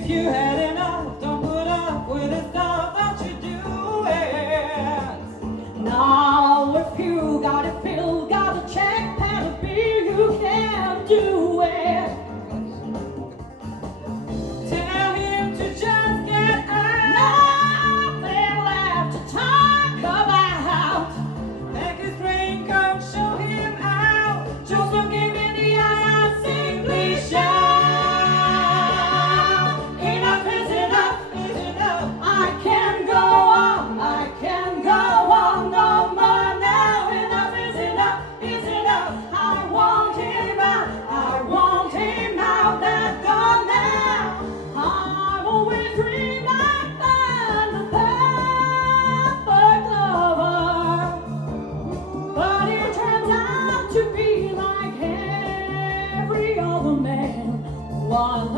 If you had enough, don't put up with the stuff that you do. Now if you got a pill, got a check, pad a bill, you can do it. Tell him to just get out. Nothing left to talk about. Take his raincoat, show him out. Just look him in the eye and simply shout. Enough is enough, is enough. I can't go on, I can't go on no more now. Enough is enough, is enough. I want him out, I want him out that door now. I've always dreamed I'd find the perfect lover, but it turns out to be like every other man. One